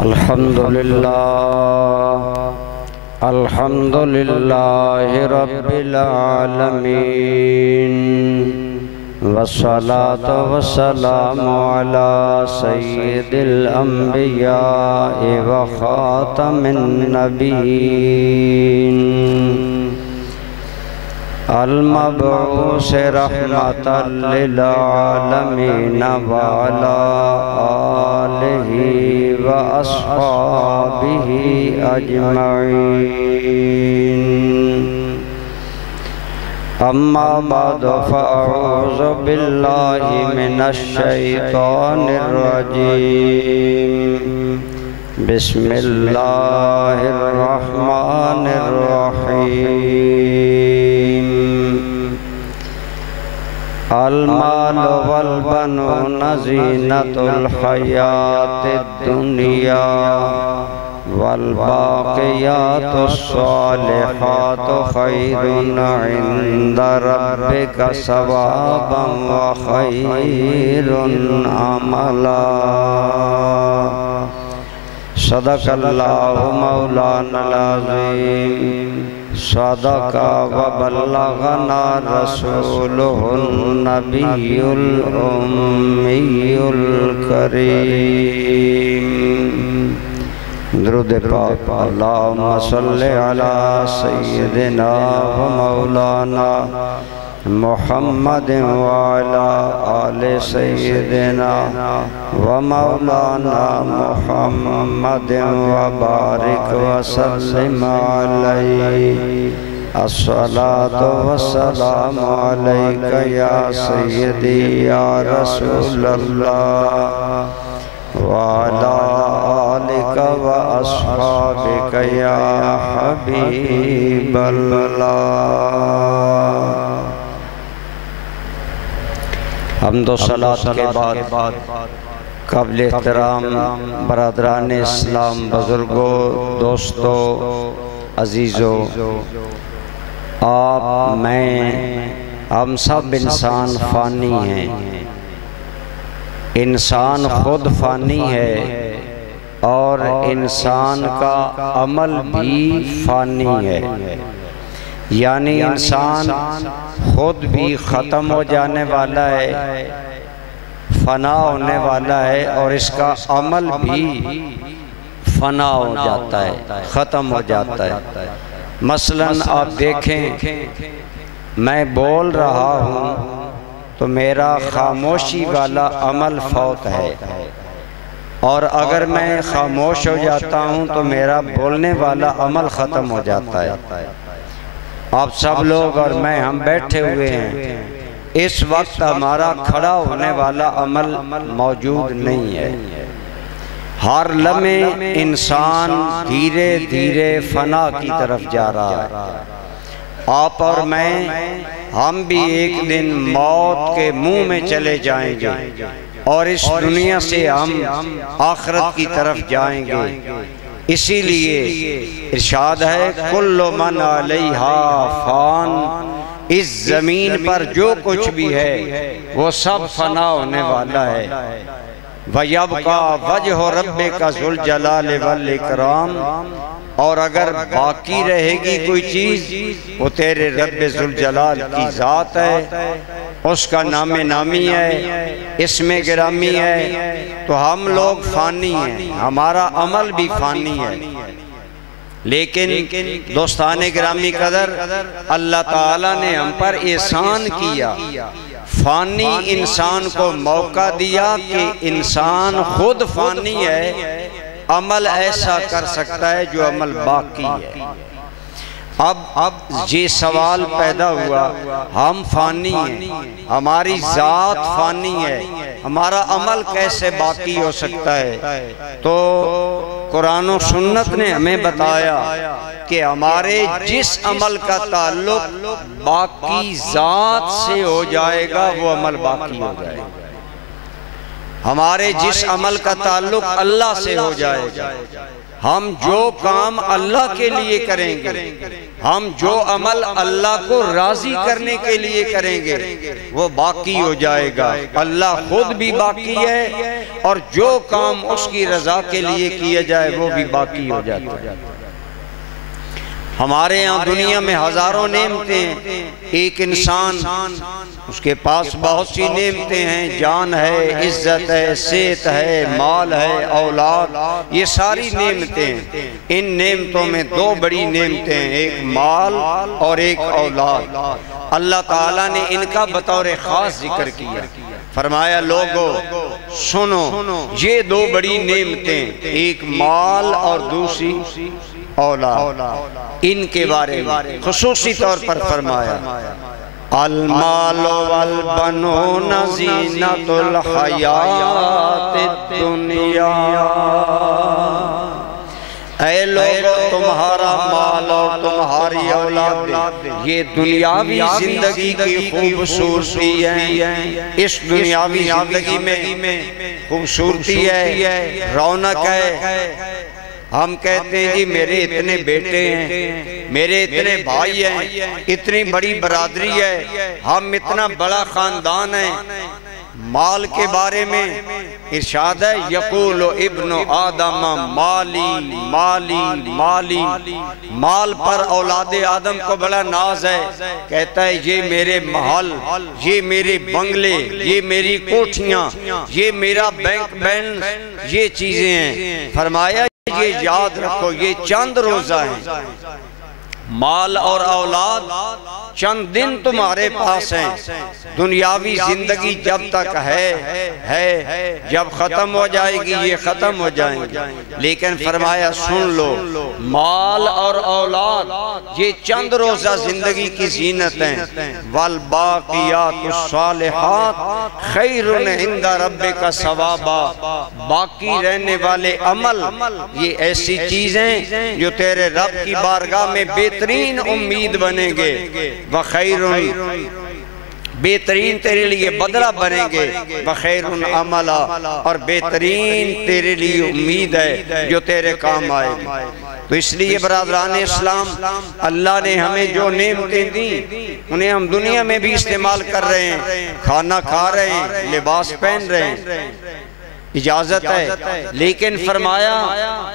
अल्हम्दुलिल्लाह रब्बिल आलमीन वस्सलातु वस्सलामु अला सय्यिदिल अंबिया व खातमिन नबिय्यीन अल-मबऊस रहमतल लिल आलमीन व अला आलिहि व अस्हाबिहि अजमईन। अम्मा बअद फ़अऊज़ु बिल्लाहि मिनश शैतानिर रजीम। बिस्मिल्लाहिर रहमानिर रहीम। अल-मालु वल बनून ज़ीनतुल हयातिद दुनिया वल बाक़ियातुस सालिहातु खैरुन इंदा रब्बिका सवाबन व खैरुन अमला। सदक़ल्लाहु मौलानल अज़ीम। सदक़ा व बल्लगना रसूलुहुन नबियुल उम्मियुल करीम। दुरूद पाक अल्लाहुम्मा सल्लि अला सय्यिदिना व मौलाना मुहम्मदिन व अला आलि सय्यिदिना व मौलाना मुहम्मदिन व बारिक व सल्लिम अलैहि। अस्सलातु वस्सलामु अलैका या सय्यदी या रसूलल्लाह व अला आलिका व अस्हाबिका या हबीबल्लाह। हम्दो सलात के बाद काबिल एहतराम बरादरान इस्लाम, बुजुर्गों, दोस्तों, अजीज़ों, आप, मैं, हम सब इंसान फ़ानी हैं। इंसान खुद फ़ानी है और इंसान का अमल भी फ़ानी है। यानी इंसान खुद भी ख़त्म हो जाने वाला है, फ़ना होने वाला है, और इसका अमल भी फ़ना हो जाता है, ख़त्म हो जाता है। मसलन आप देखें, मैं बोल रहा हूँ तो मेरा खामोशी वाला अमल फौत है, और अगर मैं खामोश हो जाता हूँ तो मेरा बोलने वाला अमल ख़त्म हो जाता है। आप सब लोग और मैं, हम बैठे हुए हैं, इस वक्त हमारा खड़ा होने वाला अमल मौजूद नहीं है। हर लम्हे इंसान धीरे धीरे फना की तरफ जा रहा है। आप और मैं, हम भी एक दिन मौत के मुंह में चले जाएंगे और इस दुनिया से हम आखिरत की तरफ जाएंगे। इसीलिए इरशाद है, कुल्लु मन अलैहा फान, इस जमीन पर जो कुछ भी है वो सब फना होने वाला है। वयब्का वजहु रब्बिका ज़ुल जलाल वल इकराम, और अगर बाकी रहेगी कोई चीज़, वो तेरे रब्बे ज़ुल जलाल की ज़ात है, उसका नामे नामी है, इसमें गिरामी है। तो हम लोग फ़ानी हैं, हमारा अमल भी फ़ानी है। लेकिन दोस्ताने गिरामी कदर, अल्लाह ताला ने हम पर एहसान किया, फ़ानी इंसान को मौका दिया कि इंसान खुद फ़ानी है, अमल ऐसा कर सकता है जो अमल बाकी है। अब ये सवाल पैदा हुआ, हम फ़ानी हैं, हमारी ज़ात फ़ानी है, हमारा अमल कैसे बाकी हो सकता है? तो कुरान और सुन्नत ने हमें बताया कि हमारे जिस अमल का ताल्लुक बाकी ज़ात से हो जाएगा वो अमल बाकी हो जाएगा। हमारे जिस अमल का ताल्लुक अल्लाह से हो जाएगा हम जो काम अल्लाह के लिए करेंगे, हम जो अमल अल्लाह को राजी करने के लिए करेंगे वो बाकी हो जाएगा। अल्लाह खुद भी बाकी है और जो काम उसकी रजा के लिए किया जाए वो भी बाकी हो जाता है। हमारे यहाँ दुनिया में हजारों नेमतें हैं। एक इंसान, उसके पास बहुत सी नेमतें हैं, जान है, इज्जत है, सेहत है, माल है, औलाद, ये सारी नेमतें हैं। इन नेमतों में दो बड़ी नेमतें हैं, एक माल और एक औलाद। अल्लाह ताला ने इनका बतौर खास जिक्र किया। फरमाया लोगों सुनो, ये दो बड़ी नेमतें, एक माल और दूसरी औलाद, इनके बारे में खुसूसी तौर पर फरमाया अल मालो वल बनून ज़ीनतुल हयातिद दुनिया। ऐ लोगों, तुम्हारा माल और तुम्हारी औलाद ये दुनियावी जिंदगी की खूबसूरती है। इस दुनियावी जिंदगी में खूबसूरती है, रौनक है। हम कहते हैं जी मेरे इतने बेटे हैं, मेरे इतने भाई हैं, इतनी बड़ी बरादरी है, हम इतना बड़ा खानदान है। माल के बारे में इरशाद है यकूल इब्न आदम माली माली माली। माल पर औलादे आदम को बड़ा नाज है। कहता है ये मेरे महल, ये मेरे बंगले, ये मेरी कोठियाँ, ये मेरा बैंक बैलेंस, ये चीजें हैं। फरमाया ये याद रखो, ये चंद रोजा है। माल और औलाद चंद दिन तुम्हारे पास हैं। दुनियावी जिंदगी जब तक है, जब खत्म हो जाएगी ये खत्म हो जाएंगे। लेकिन फरमाया सुन लो, माल और औलाद ये चंद रोजा जिंदगी की जीनत हैं। वल बाकियातुस सालिहात खैरुन इंदा रब्बिका सवाबा। बाकी रहने वाले अमल ये ऐसी चीजें जो तेरे रब की बारगाह में बेहतरीन उम्मीद बनेंगे। व खैरुन, बेहतरीन तेरे लिए बदला बनेंगे। व खैरुन अमला, और बेहतरीन तेरे लिए उम्मीद है जो तेरे काम आएगी। तो इसलिए बरादरान इस्लाम, अल्लाह ने हमें जो नेमतें दी उन्हें हम दुनिया में भी इस्तेमाल कर रहे हैं, खाना खा रहे हैं, लिबास पहन रहे हैं, इजाजत है। लेकिन फरमाया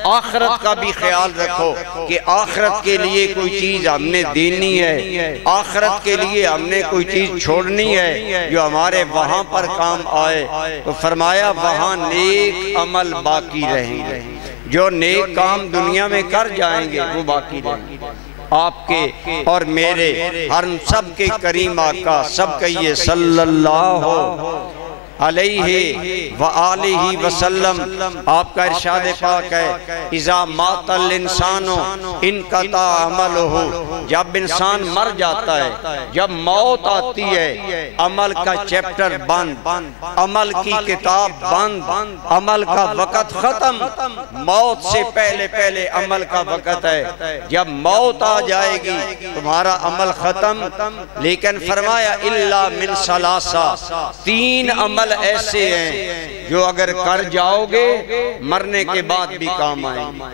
आखिरत का भी ख्याल रखो कि आखिरत के लिए कोई चीज हमने देनी है, आखिरत के लिए हमने कोई चीज छोड़नी है जो हमारे वहां पर काम आए। तो फरमाया वहां नेक अमल बाकी रहेंगे, जो नेक काम दुनिया में कर जाएंगे वो बाकी रहेंगे। आपके और मेरे हर सब के करीम आका, सब कहिए सल्लल्लाहु अलैहि व आलिहि वसल्लम। आपका इरशाद पाक है इज़ा मातल इंसानो इनकता अमलहु। जब इंसान मर जाता है, जब मौत आती है, अमल का चैप्टर बंद, अमल की किताब बंद, अमल का वक़्त खत्म। मौत से पहले पहले अमल का वक़्त है। जब मौत आ जाएगी तुम्हारा अमल खत्म। लेकिन फरमाया इल्ला मिन सलासा, तीन अमल ऐसे हैं जो अगर कर जाओगे मरने के बाद भी काम आएंगे।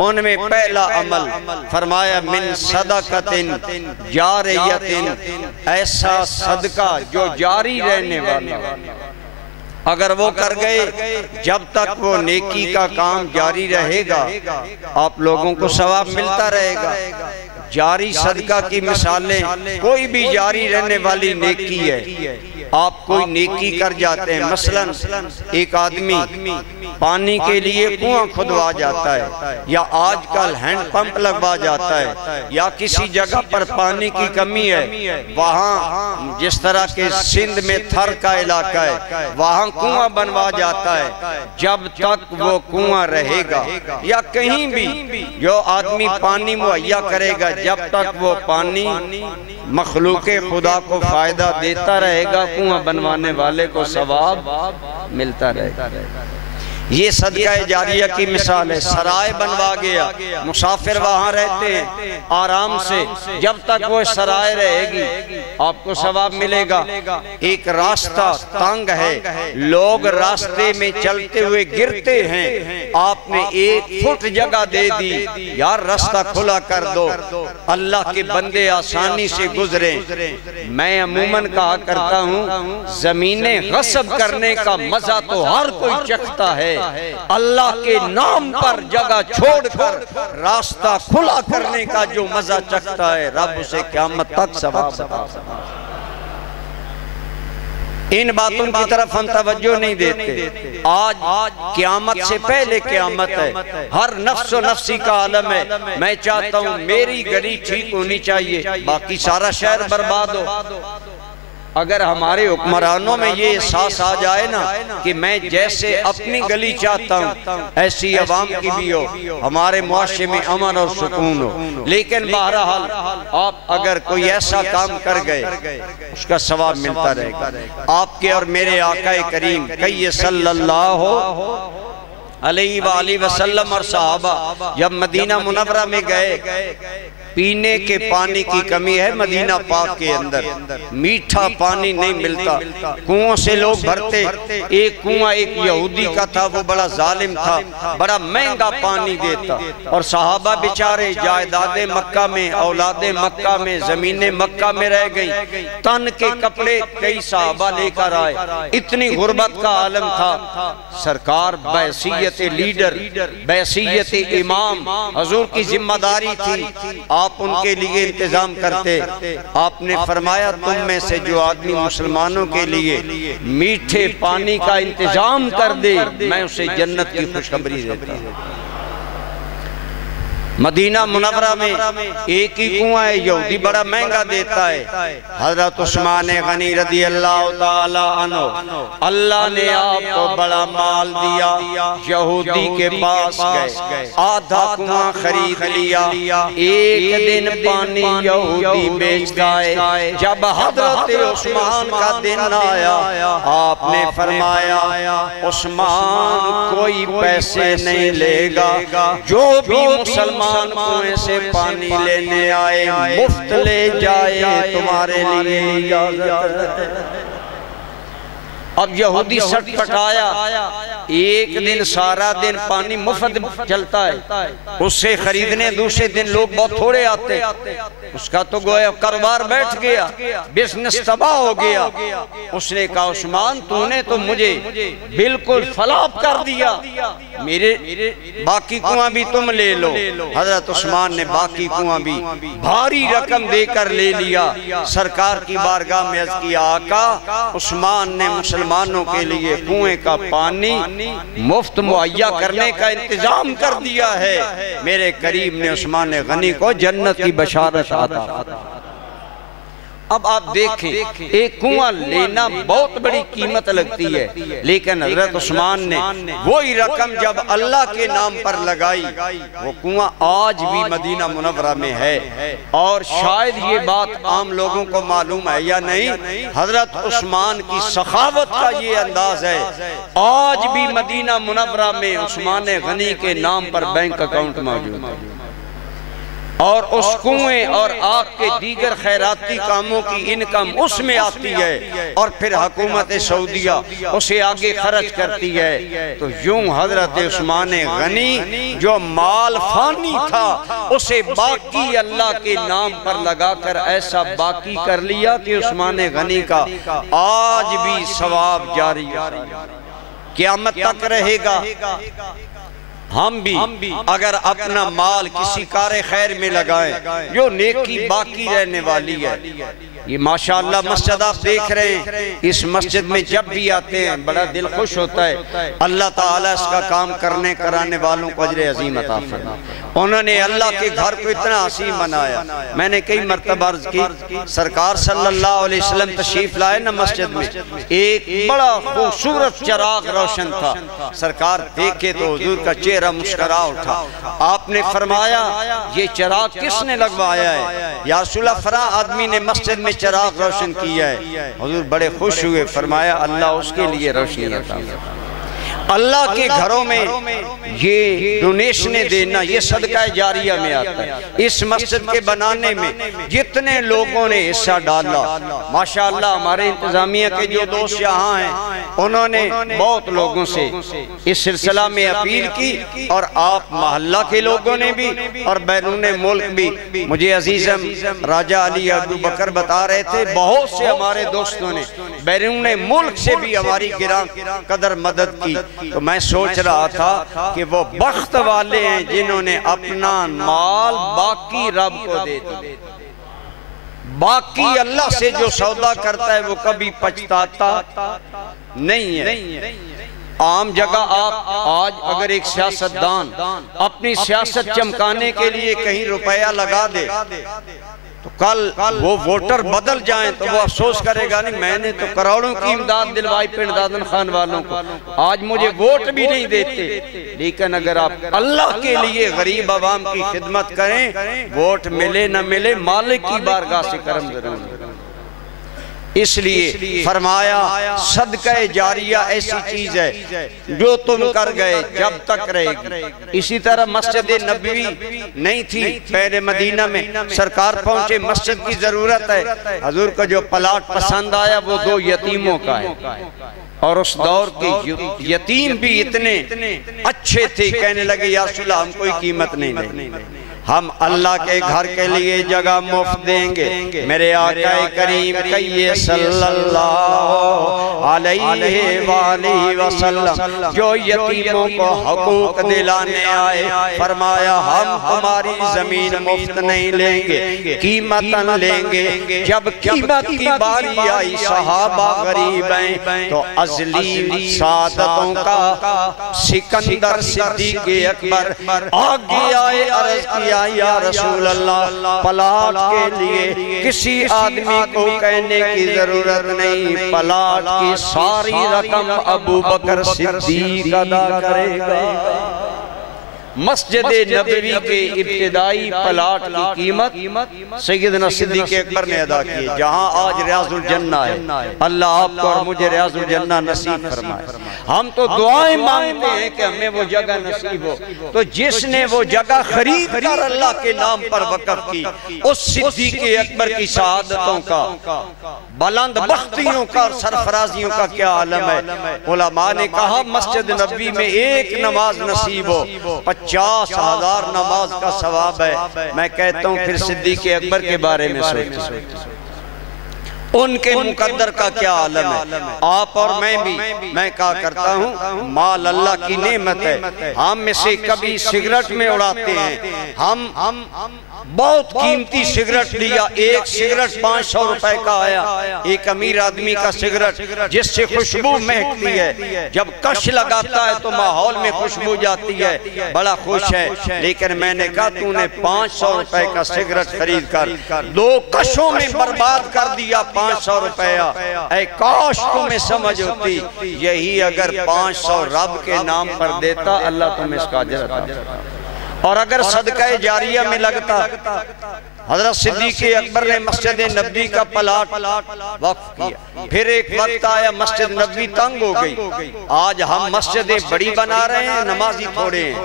उनमें पहला अमल फरमाया मिन सदक़तिन जारियतिन, ऐसा सदका जो जारी रहने वाला, अगर वो कर गए जब तक वो नेकी का काम जारी रहेगा आप लोगों को सवाब मिलता रहेगा। जारी सदका की मिसालें, कोई भी जारी रहने वाली नेकी है। आप कोई नेकी कर जाते हैं, मसलन एक आदमी पानी के लिए कुआं खुदवा जाता है, या आजकल हैंडपंप लगवा जाता है, या किसी जगह पर पानी की कमी है, वहाँ जिस तरह के सिंध में थर का इलाका है वहाँ कुआं बनवा जाता है। जब तक वो कुआं रहेगा या कहीं भी जो आदमी पानी मुहैया करेगा, जब तक वो पानी मखलूके खुदा को फायदा देता रहेगा, कुआं बनवाने वाले को सवाब मिलता रहेगा। ये सदका जारिया की मिसाल है। सराय बनवा गया, मुसाफिर वहां रहते हैं आराम से, जब तक वो सराय रहेगी आपको सवाब मिलेगा। एक रास्ता तंग है, लोग रास्ते में चलते हुए गिरते हैं, आपने 1 फुट जगह दे दी, यार रास्ता खुला कर दो, अल्लाह के बंदे आसानी से गुजरे। मैं अमूमन कहा करता हूँ जमीनें गस्ब करने का मजा तो हर कोई चखता है, अल्लाह के नाम पर जगह छोड़कर रास्ता खुला करने का जो मजा चखता है रब उसे क़यामत तक सवाब। इन बातों की तरफ हम तवज्जो नहीं देते। आज क़यामत से पहले क़यामत है, हर नफ्सो नफ्सी का आलम है। मैं चाहता हूँ मेरी गली ठीक होनी चाहिए, बाकी सारा शहर बर्बाद हो। अगर हमारे हुक्मरानों में ये एहसास आ जाए ना कि मैं जैसे अपनी गली चाहता हूँ ऐसी अवाम की भी हो, हमारे मुआशरे में अमन और सुकून हो। लेकिन बहरहाल आप अगर कोई ऐसा काम कर गए उसका सवाब मिलता रहेगा। आपके और मेरे आकाए करीम कई सल्लल्लाहु अलैहि वसल्लम और सहाबा जब मदीना मुनव्वरा में गए, पीने के पानी की कमी है मदीना पाक के अंदर, मीठा पानी नहीं मिलता, कुओं से लोग भरते। एक कुआं एक यहूदी का था, वो बड़ा जालिम था, बड़ा महंगा पानी देता, और सहाबा बेचारे जायदादे मक्का में, औलादे मक्का में, जमीने मक्का में रह गई। तन के कपड़े कई सहाबा लेकर आए, इतनी गुर्बत का आलम था। सरकार बैसियत लीडर, बैसियत इमाम, हुजूर की जिम्मेदारी थी, आप उनके लिए इंतजाम करते। आपने फरमाया तुम में से जो आदमी मुसलमानों के लिए मीठे पानी का इंतजाम कर दे, मैं उसे जन्नत की खुशखबरी देता हूं। मदीना मुनव्वरा में एक ही कुआं है, यहूदी बड़ा महंगा देता है। हजरत उस्मान गनी रज़ी अल्लाह ताला अन्हु, अल्लाह ने आपको बड़ा माल दिया, यहूदी के पास गए, आधा कुआं खरीद लिया। एक दिन पानी यहूदी बेचता है। जब हजरत उस्मान का दिन आया, आपने फरमाया उस्मान कोई पैसे नहीं लेगा, जो भी मुसलमान कुएं से पानी लेने आए मुफ्त ले जाए, तुम्हारे लिए इजाजत है। अब यहूदी सटपटाया, एक दिन सारा दिन पानी मुफ्त चलता है, उससे खरीदने दूसरे दिन लोग बहुत थोड़े आते, उसका तो गोया कारोबार बैठ गया, बिजनेस तबाह हो गया। उसने कहा उस्मान तूने तो मुझे बिल्कुल फलाप कर दिया, मेरे बाकी कुआं भी तुम ले लो। हजरत उस्मान ने बाकी कुआं भी भारी रकम देकर ले लिया। सरकार की बारगाह में अर्ज किया आका उस्मान ने मुसलमानों के लिए कुएं का पानी मुफ्त मुहैया करने का इंतजाम कर दिया है। मेरे करीम ने उस्मान गनी को जन्नत की बशारत आता। अब आप देखें, एक कुआं लेना बहुत बड़ी कीमत लगती है, लेकिन हजरत उस्मान ने वही रकम जब अल्लाह के नाम पर लगाई, वो कुआं आज भी मदीना मुनव्वरा में है। और शायद ये बात आम लोगों को मालूम है या नहीं, हजरत उस्मान की सखावत का ये अंदाज है, आज भी मदीना मुनव्वरा में उस्मान गनी के नाम पर बैंक अकाउंट मौजूद है, और उस कुएं और आग के दीगर खैराती कामों की इनकम उसमें आती है, और फिर हुकूमत सऊदिया उसे आगे खर्च करती है। तो यूं हजरत उस्मान गनी जो माल फानी था उसे बाकी अल्लाह के नाम पर लगाकर ऐसा बाकी कर लिया कि उस्मान गनी का आज भी सवाब जारी क़यामत तक रहेगा। हम भी अगर अपना माल किसी कार्य खैर में लगाएं जो नेकी बाकी रहने वाली है, ये माशाअल्लाह मस्जिद आप देख रहे हैं, इस मस्जिद में जब भी आते हैं बड़ा दिल खुश होता है। अल्लाह ताला इसका काम करने कराने वालों को अजर अजीम अता फरमाए। उन्होंने अल्लाह के घर को इतना हसीन बनाया। मैंने कई मरतबा अर्ज की, सरकार सल्लल्लाहु अलैहि वसल्लम तशरीफ लाए ना मस्जिद में, एक बड़ा खूबसूरत चिराग रोशन था। सरकार देखे तो हुजूर का चेहरा मुस्कुरा उठा। आपने फरमाया ये चिराग किसने लगवाया है? या रसूलल्लाह फला आदमी ने मस्जिद में चिराग रोशन किया है। हुजूर बड़े खुश हुए, फरमाया अल्लाह उसके लिए रोशनी अता फरमाए। अल्लाह के घरों में ये डोनेशन देना, ये सदका जारिया में आता है। इस मस्जिद के बनाने में जितने लोगों ने हिस्सा डाला, माशाअल्लाह हमारे इंतजामिया के जो दोस्त यहाँ हैं उन्होंने बहुत लोगों से इस सिलसिला में अपील की, और आप मोहल्ला के लोगों ने भी और बैरून मुल्क भी। मुझे अजीजम राजा अली अबू बकर बता रहे थे, बहुत से हमारे दोस्तों ने बैरून मुल्क से भी हमारी गिरा कदर मदद की। तो मैं सोच रहा था कि वो बख्त वाले हैं जिन्होंने अपना माल बाकी रब को दे दिया। बाकी अल्लाह से जो सौदा करता है वो कभी पछताता नहीं है। आम जगह आप आज अगर एक सियासतदान अपनी सियासत चमकाने के लिए कहीं रुपया लगा दे तो कल वो वोटर बदल जाएं तो वो अफसोस करेगा, नहीं मैंने तो करोड़ों की इमदाद दिलवाई पिंड दादन खान वालों को, आज मुझे वोट भी नहीं देते। लेकिन अगर आप अल्लाह के लिए गरीब आवाम की खिदमत करें, वोट मिले न मिले मालिक की बारगाह से करम जरूर। इसलिए फरमाया सदका जारिया ऐसी चीज है जो तुम कर गए जब तक रहेगी। इसी तरह मस्जिद नबवी नहीं थी पहले मदीना में, सरकार पहुंचे मस्जिद की जरूरत है। हजूर को जो प्लाट पसंद आया वो 2 यतीमों का है, और उस दौर के यतीम भी इतने अच्छे थे, कहने लगे या रसूल हम कोई कीमत नहीं देंगे, हम अल्लाह के घर के लिए जगह मुफ्त देंगे। मेरे आका करीम कहिए सल्लल्लाहु अलैहि वसल्लम जो यतीमों को हकूक दिलाने आए, फरमाया हम हमारी जमीन मुफ्त नहीं लेंगे, कीमतन लेंगे। जब कीमत की बारी आई, सहाबा गरीब हैं तो अजली सादतों का सिकंदर सिद्दीक़ अकबर आगे आए, अर्ज़ किया या रसूल अल्लाह प्लाट के लिए किसी आदमी को कहने की जरूरत नहीं, प्लाट की सारी रकम अबू बकर सिद्दीक अदा करेगा। मस्जिद नबवी के इब्तिदाई प्लाट की कीमत सैयदना सिद्दीक़ अकबर ने अदा की, जहां आज रियाजुल जन्ना है। अल्लाह आपको और मुझे रियाजुल जन्ना नसीब फरमाए। हम तो दुआएं मांगते हैं कि हमें वो जगह नसीब हो। तो जिसने वो जगह खरीद कर अल्लाह के नाम पर वक़्फ़ की, उस सिद्दीक़ अकबर की शहादतों का, बुलंद बख्तियों का और सरफराजियों का क्या आलम है। उलमा ने कहा मस्जिद नबवी में एक नमाज नसीब हो 50,000 नमाज का सवाब है। मैं कहता हूँ फिर सिद्दीक़ अकबर के बारे में सोचो, उनके मुकद्दर का क्या आलम है। आप और मैं भी, मैं कहा करता हूँ माल अल्लाह की नेमत है। हम में से कभी सिगरेट में उड़ाते हैं, हम बहुत कीमती सिगरेट लिया, एक सिगरेट 500 रुपए का आया, एक अमीर आदमी का सिगरेट जिससे खुशबू महकती है, जब कश लगाता है तो माहौल में खुशबू जाती है, बड़ा खुश है। लेकिन मैंने कहा तूने 500 रुपए का सिगरेट खरीद कर 2 कशों में बर्बाद कर दिया 500 रुपया। ऐ काश तुम्हें समझ होती, यही अगर 500 रब के नाम पर देता अल्लाह तुम्हें इसका अजर अता करता। और अगर सदका जारिया में लगता, हज़रत सिद्दीक़ अकबर ने मस्जिद नबवी का प्लाट वक्फ किया। फिर एक वक्त आया मस्जिद नबवी तंग हो गई। आज हम मस्जिदें बड़ी बना रहे हैं, नमाजी थोड़े हैं।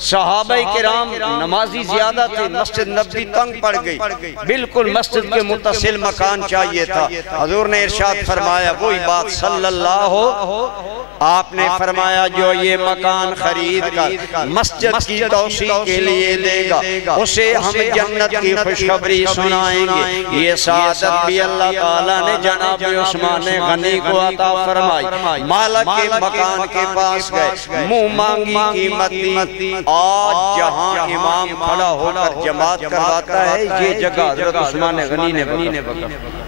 सहाबा किराम नमाजी ज्यादा थे, मस्जिद नबवी तंग पड़ गई। बिल्कुल मस्जिद के मुत्तसिल मकान चाहिए था। हजूर ने इरशाद फरमाया वही बात सल्लल्लाहु, आपने फरमाया जो ये मकान खरीद कर मस्जिद की तौसी के लिए देगा उसे हम जन्नत की खुशखबरी सुनाएंगे। ये सादत भी अल्लाह ताला ने जनाब उस्मान गनी को अता फरमाई। मालिक के मकान के पास गए, मुंह मांगी कीमत दी। आज जहां इमाम खड़ा होकर जमात करवाता है ये जगह हज़रत उस्मान गनी ने वक़्फ़,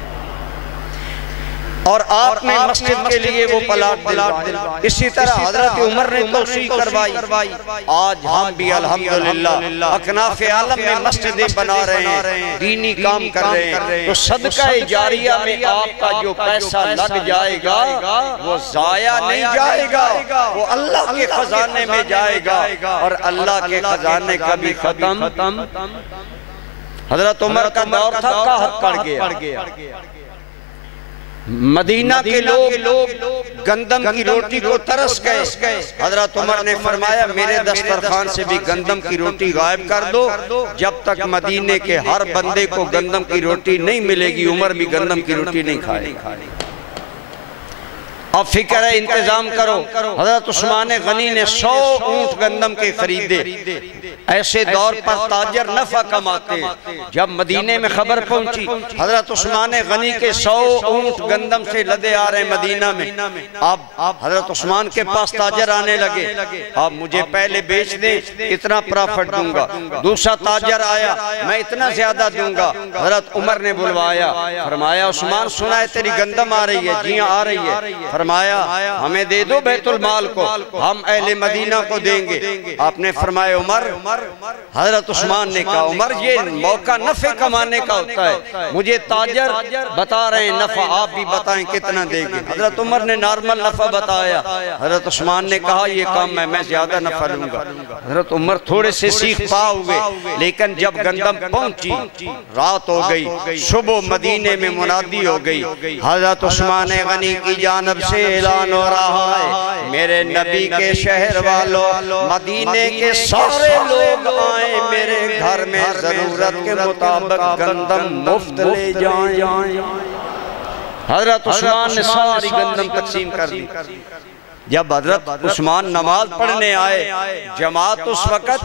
और आपने मस्जिद के लिए वो प्लाट दिलवाया। इसी तरह हजरत उमर ने तौसीक करवाई। आज हम भी अल्हम्दुलिल्लाह अकनाफ आलम में मस्जिदें बना रहे हैं, दीनी काम कर रहे हैं। तो सदका जारिया में आपका जो पैसा लग जाएगा वो जाया नहीं जाएगा, वो अल्लाह के खजाने में जाएगा, और अल्लाह के खजाने कभी खत्म। हजरत उमर का दौर था, कहत पड़ गया। मदीना के लोग गंदम की रोटी को तरस गए। हजरत उमर ने फरमाया मेरे दस्तरखान से भी गंदम की रोटी गायब कर दो, जब तक मदीने के हर बंदे को गंदम की रोटी नहीं मिलेगी उमर भी गंदम की रोटी नहीं खाएगा। अब फिक्र है, इंतजाम करो। हजरत उस्मान गनी ने 100 ऊंट गंदम के खरीदे। ऐसे दौर पर ताजर नफा कमाते हैं। जब मदीने में खबर पहुंची हजरत उस्मान गनी के 100 ऊंट गंदम से लदे आ रहे मदीना में, अब हजरत उस्मान के पास ताजर आने लगे, अब मुझे पहले बेच दे, इतना प्रॉफिट दूंगा। दूसरा ताजर आया, मैं इतना ज्यादा दूंगा। हजरत उमर ने बुलवाया, फरमाया उस्मान सुना है तेरी गंदम आ रही है? जी आ रही है। फरमाया हमें दे दो बैतुल माल को, हम अहले मदीना को देंगे। आपने फरमाया उमर, हजरत उस्मान ने कहा उमर ये मौका नफे कमाने का होता है, मुझे ताजर बता रहे हैं नफा, आप भी बताएं कितना देंगे। हजरत उमर ने नॉर्मल नफा बताया। हजरत उस्मान ने कहा ये काम मैं ज्यादा नफा लूंगा। हजरत उमर थोड़े से सीख पा हुए, लेकिन जब गंदम पहुंची रात हो गई, सुबह मदीने में मुनादी हो गई। हजरत उस्मान गनी की जानब से ऐलान हो रहा है मेरे नबी के शहर वालों, मदीने के सारे लोग आए मेरे घर में, जरूरत के मुताबिक गंदम मुफ्त ले जाएं। हजरत उस्मान ने सारी गंदम तकसीम कर दी। जब हजरत उस्मान नमाज पढ़ने आए, जमात उस वक़्त,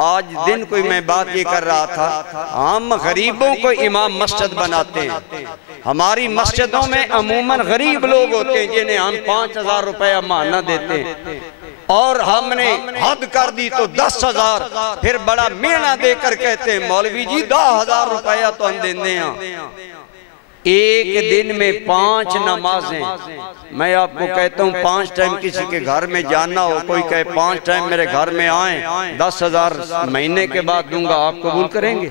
आज दिन कोई मैं बात ये कर रहा था, हम गरीबों को इमाम मस्जिद बनाते हैं। हमारी मस्जिदों में अमूमन गरीब लोग होते हैं जिन्हें हम 5000 रुपया माना देते हैं, और हमने हद कर दी तो 10,000, फिर बड़ा मेहना देकर कहते हैं मौलवी जी 10,000 रुपया तो हम देते हैं। एक दिन में 5 नमाजें। मैं आपको कहता हूँ 5 टाइम किसी के घर में जाना हो, कोई कहे 5 टाइम मेरे घर में आए, 10,000 महीने के बाद दूंगा, आप कबूल करेंगे?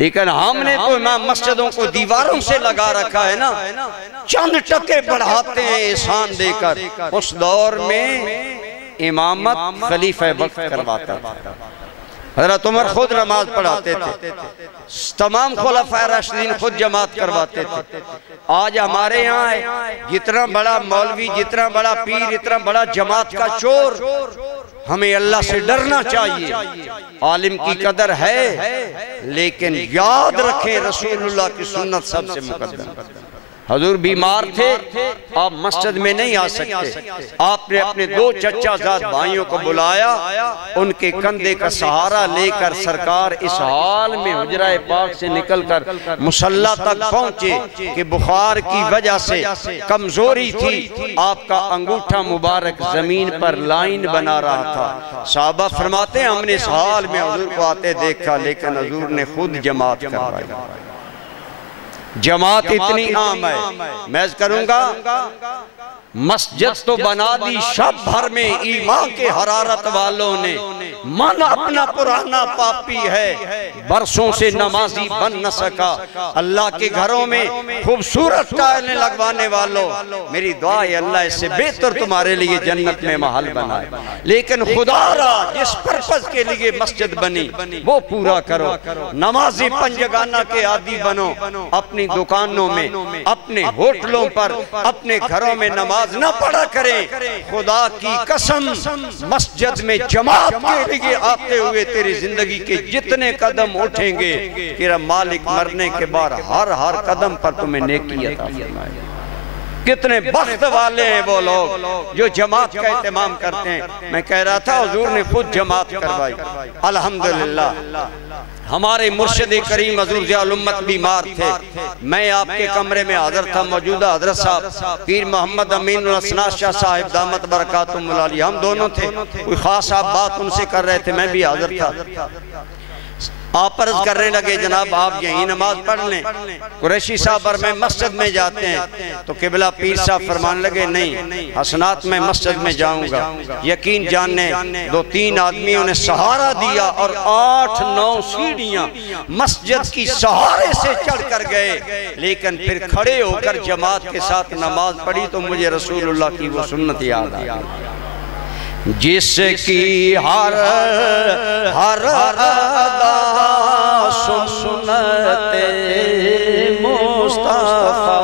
लेकिन हमने तो इमाम मस्जिदों को दीवारों से लगा रखा है ना, चंद टके बढ़ाते हैं एहसान देकर। उस दौर में इमामत खलीफा वक्त करवाता था। हजरत उमर खुद नमाज पढ़ाते थे, तमाम खुलफाए राशिदीन खुद जमात करवाते थे। आज हमारे यहाँ है जितना बड़ा मौलवी, जितना बड़ा पीर, इतना बड़ा जमात का चोर। हमें अल्लाह से डरना चाहिए, आलिम की कदर है, लेकिन याद रखें रसूलुल्लाह की सुन्नत सबसे मुकद्दम। हजूर बीमार थे, आप मस्जिद में नहीं आ सकते, आपने अपने 2 चचाजाद भाइयों को बुलाया, उनके कंधे का सहारा लेकर सरकार इस हाल में हुजरा पाक से निकलकर मुसल्ला तक पहुंचे कि बुखार की वजह से कमजोरी थी, आपका अंगूठा मुबारक जमीन पर लाइन बना रहा था। साहबा फरमाते हैं हमने इस हाल में हुजूर को आते देखा, लेकिन हुजूर ने खुद जमात करवाई। जमात इतनी आम है, मैं करूंगा मस्जिद तो बना दी शब भर में ईमान के हरारत वालों ने, मन अपना पुराना पापी है, बरसों से नमाजी बन न सका। अल्लाह के घरों में खूबसूरत टाइलें लगवाने वालों, मेरी दुआ है अल्लाह इससे बेहतर तुम्हारे लिए जन्नत में महल बनाए। लेकिन खुदारा जिस पर्पस के लिए मस्जिद बनी वो पूरा करो। नमाजी पंजगाना के आदी बनो, अपनी दुकानों में, अपने होटलों पर, अपने घरों में नमाज न पढ़ा करें। खुदा की कसम मस्जिद में जमात के लिए आते हुए तेरी जिंदगी के जितने कदम उठेंगे, तेरा मालिक मरने के बाद हर कदम पर तुम्हें नेकी अता फरमाएगा। कितने बख्त वाले हैं वो लोग जो जमात का एहतमाम करते हैं। मैं कह रहा था हुजूर ने खुद जमात करवाई, अल्हम्दुलिल्लाह। हमारे मुर्शिद करीम हजूर ज़ियाउल उम्मत बीमार थे, मैं आपके कमरे में हाजिर था। मौजूदा हजरत साहब पीर मोहम्मद अमीनुल असनाद शाह साहिब दामत बरकातुहुल आलिया, हम दोनों थे। कोई खास आप बात उनसे कर रहे थे, मैं भी हाजिर था। आप अर्ज करने लगे जनाब आप यही नमाज पढ़ लें। कुरैशी साहब और मैं मस्जिद में जाते हैं, तो किबला पीर साहब फरमान लगे नहीं हसनात में मस्जिद में जाऊंगा। यकीन जानने 2-3 आदमियों ने सहारा दिया और 8-9 सीढ़ियां मस्जिद की सहारे से चढ़ कर गए, लेकिन फिर खड़े होकर जमात के साथ नमाज पढ़ी तो मुझे रसूलुल्लाह की वो सुन्नत याद आ गई, जिसकी हर अदा सुन्नते मुस्तफा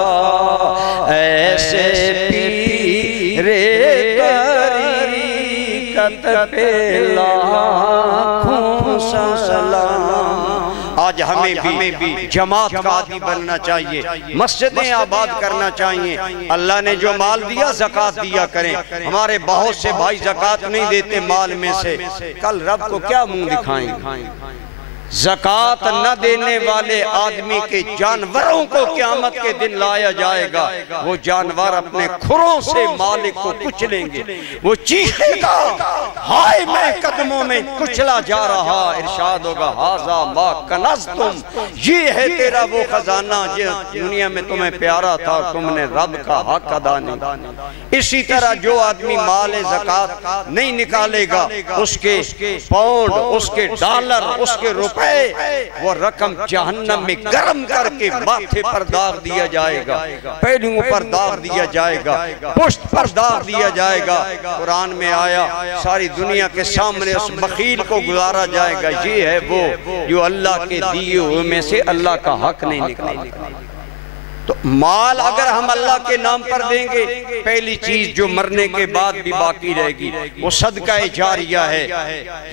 पे लाखों सलाम। आज हमें भी जमात का आदी बनना चाहिए, मस्जिदें आबाद करना चाहिए। अल्लाह ने जो माल दिया ज़कात दिया करें। हमारे बहुत से भाई ज़कात नहीं देते माल में से, कल रब को क्या मुंह दिखाएंगे? ज़कात न देने वाले आदमी के जानवरों को क़यामत के दिन लाया जाएगा। वो जानवर अपने खुरों से मालिक को कुचलेंगे। वो चीखेगा, हाय मैं कदमों में कुचला जा रहा। इरशाद होगा, हाज़ा मा कनज़्तुम, ये है तेरा वो खजाना जो दुनिया में तुम्हें प्यारा था, तुमने रब का हक अदा नहीं। इसी तरह जो आदमी माल ज़कात नहीं निकालेगा, उसके पाउंड, उसके डॉलर, उसके रुपए, वो रकम जहन्नम में गर्म करके माथे पर दाग दिया जाएगा, पैरों पर दाग दिया जाएगा, पुष्ट पर दाग दिया जाएगा। कुरान में आया, सारी दुनिया के सामने उस बखील को गुजारा जाएगा। ये है वो जो अल्लाह के दिए हुए में से अल्लाह का हक नहीं निकाला। तो माल अगर हम अल्लाह के नाम पर देंगे, पहली चीज जो मरने के बाद भी बाकी रहेगी वो सदका जारिया है।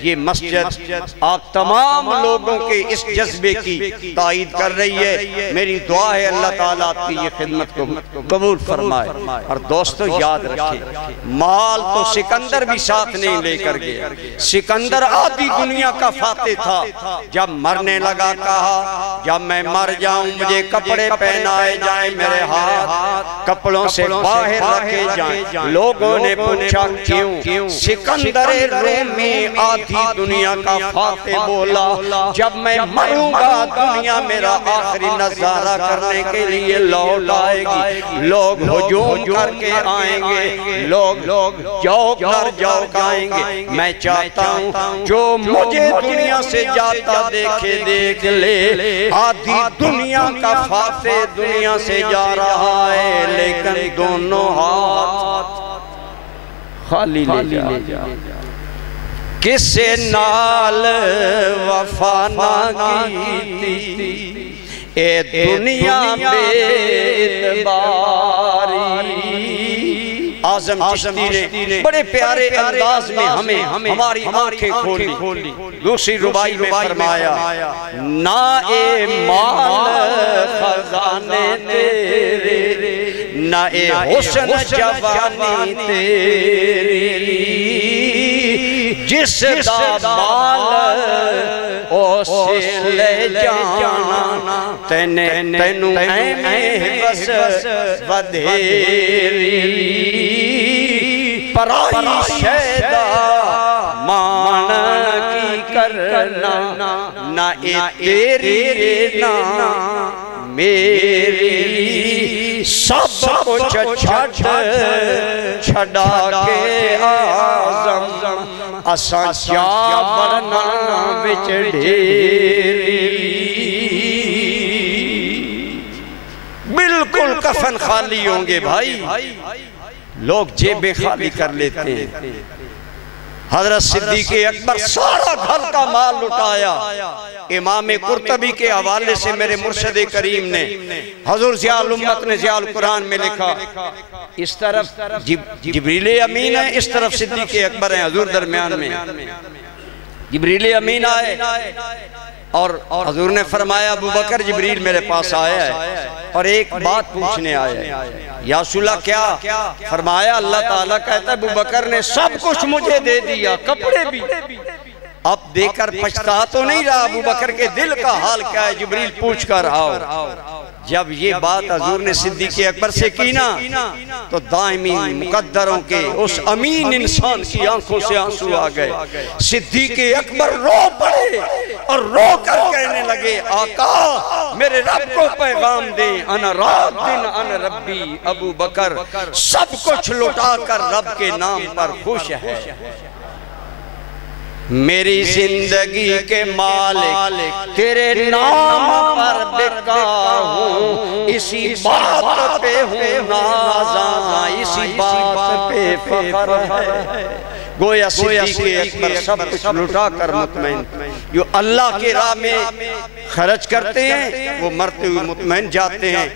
ये मस्जिद आप तमाम लोगों के इस जज्बे की तायीद कर रही है। मेरी दुआ है अल्लाह ताला आपकी ये खिदमत को कबूल फरमाए। और दोस्तों याद रखें, माल तो सिकंदर भी साथ नहीं लेकर गया। सिकंदर आधी दुनिया का फाते था। जब मरने लगा कहा, जब मैं मर जाऊं मुझे कपड़े पहनाए जाए, मेरे हाथ कपड़ों से बाहर रखे जाएं। लोगों ने पूछा क्यों? सिकंदर रूमी आधी दुनिया का फाते बोला, जब मैं मरूंगा दुनिया मेरा आखिरी नजारा करने के लिए लौट आएगी। लोग हुजूम करके आएंगे, लोग जौक दर जौक आएंगे। मैं चाहता हूँ जो मुझे दुनिया से जाता देखे देख ले। आधी दुनिया का फाते दुनिया से जा रहा है, लेकिन दोनों हाथ खाली ले जा। किसे नाल वफा ना कीती ए दुनिया बेतबारी। आज़म चिश्ती ने बड़े प्यारे अंदाज में हमें हमारी आंखें खोली। दूसरी रुबाई में फरमाया, ना ए माल खजाने तेरे, ना ए हुस्न जवानी तेरी, जिस दा माल उसे ले जाना, तेनू ऐवें बस वधेरी। पराई शैदा मान की करना, ना ए तेरी ना मेरी। सब कुछ छड़ा के आज़म असा जा वरना विच ढेरी। बिल्कुल कफन खाली होंगे भाई, लोग जेबें खाली कर लेते हैं। हजरत सिद्दीक़ अकबर सारा घर का माल लुटाया। इमाम कुर्तबी के हवाले से मेरे मुर्शिद करीम ने, हजूर ज़ियाउल उम्मत ने ज़ियाउल कुरान में लिखा, इस तरफ जिब्रील अमीन है, इस तरफ सिद्दीक़ अकबर है। हजूर दरमियान में जिब्रील अमीन आए और हजूर ने फरमाया, अबू बकर जिब्रील मेरे पास आया है और एक बात पूछने आया है। या रसूलल्लाह क्या? फरमाया, अल्लाह ताला कहता है अबू बकर ने सब कुछ मुझे दे दिया, कपड़े भी। अब देकर पछता तो नहीं रहा, अबू बकर के दिल का हाल क्या है जिब्रील पूछ कर आओ। जब ये बात हजूर ने सिद्दीक़ अकबर से की ना, तो दायमी मुकद्दरों के उस अमीन इंसान की आंखों से आंसू आ गए। सिद्दीक़ अकबर रो पड़े और रो कर कहने लगे, आका मेरे रब को पैगाम दे, अना रादिन अन रब्बी। अबू बकर सब कुछ लुटा कर रब के नाम पर खुश है। मेरी जिंदगी के मालिक तेरे नाम पर बिका हूँ, इसी बात पे हूँ नाज़ा, इसी बात पे फख्र है। गोया सिद्दीक़ अकबर सब कुछ लुटा कर मुतमईन, जो अल्लाह के राह में खर्च करते हैं वो मरते हुए मुतमईन जाते हैं।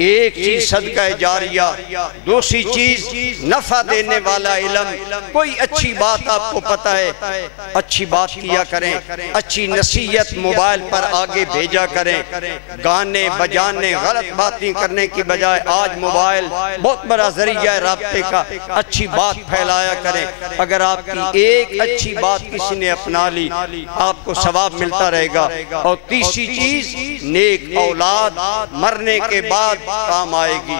एक चीज सदका जारिया, दूसरी चीज नफा देने वाला इल्म। कोई अच्छी बात आपको पता है, अच्छी बात किया करें, अच्छी नसीहत मोबाइल पर आगे भेजा करें। गाने बजाने गलत बातें करने की बजाय आज मोबाइल बहुत बड़ा जरिया है राब्ते का, अच्छी बात फैलाया करें। अगर आपकी एक अच्छी बात किसी ने अपना ली आपको सवाब मिलता रहेगा। और तीसरी चीज नेक औलाद मरने के बाद काम आएगी।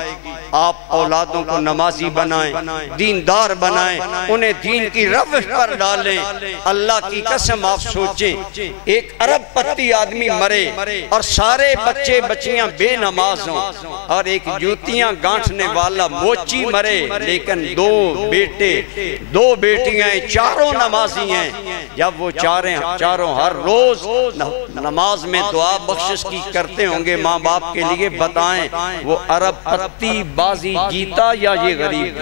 आप औलादों को नमाजी बनाएं, दीनदार बनाएं, उन्हें दीन की रवश पर डालें। अल्लाह की कसम आप सोचें, एक अरब पति आदमी मरे और सारे बच्चे बच्चियां बेनमाज हों, और एक जूतियां गांठने वाला मोची मरे, लेकिन दो बेटे दो बेटियां चारों नमाजी हैं। जब वो चारों हर रोज नमाज में दुआ बख्शिश की करते होंगे माँ बाप के लिए, बताएं वो अरब पति बाजी जीता या ये गरीब?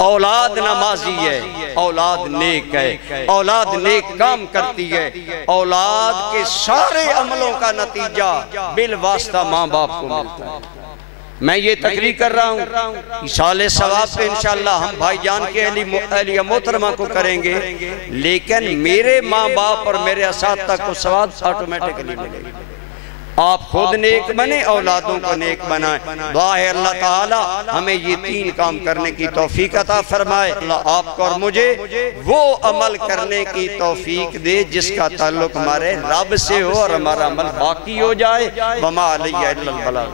औलाद नमाजी है, औलाद नेक है, औलाद नेक काम करती है। औलाद के सारे अमलों का नतीजा बिल वास्ता माँ बाप को मिलता है। मैं ये तकरीर कर रहा हूँ, साले सवाब पे इंशाअल्लाह हम भाईजान के अहलिया मोहतरमा को करेंगे, लेकिन मेरे माँ बाप और मेरे असातिज़ा को सवाब ऑटोमेटिकली मिलेगा। आप खुद नेक बने, औलादों को नेक बनाएं। दुआ है अल्लाह ताला हमें ये तीन काम करने की तौफीक अता फरमाए। अल्लाह आपको और मुझे वो अमल करने की तौफीक दे जिसका ताल्लुक हमारे रब से हो और हमारा अमल बाकी हो जाए। वमा अलैया इल्लल बलाग।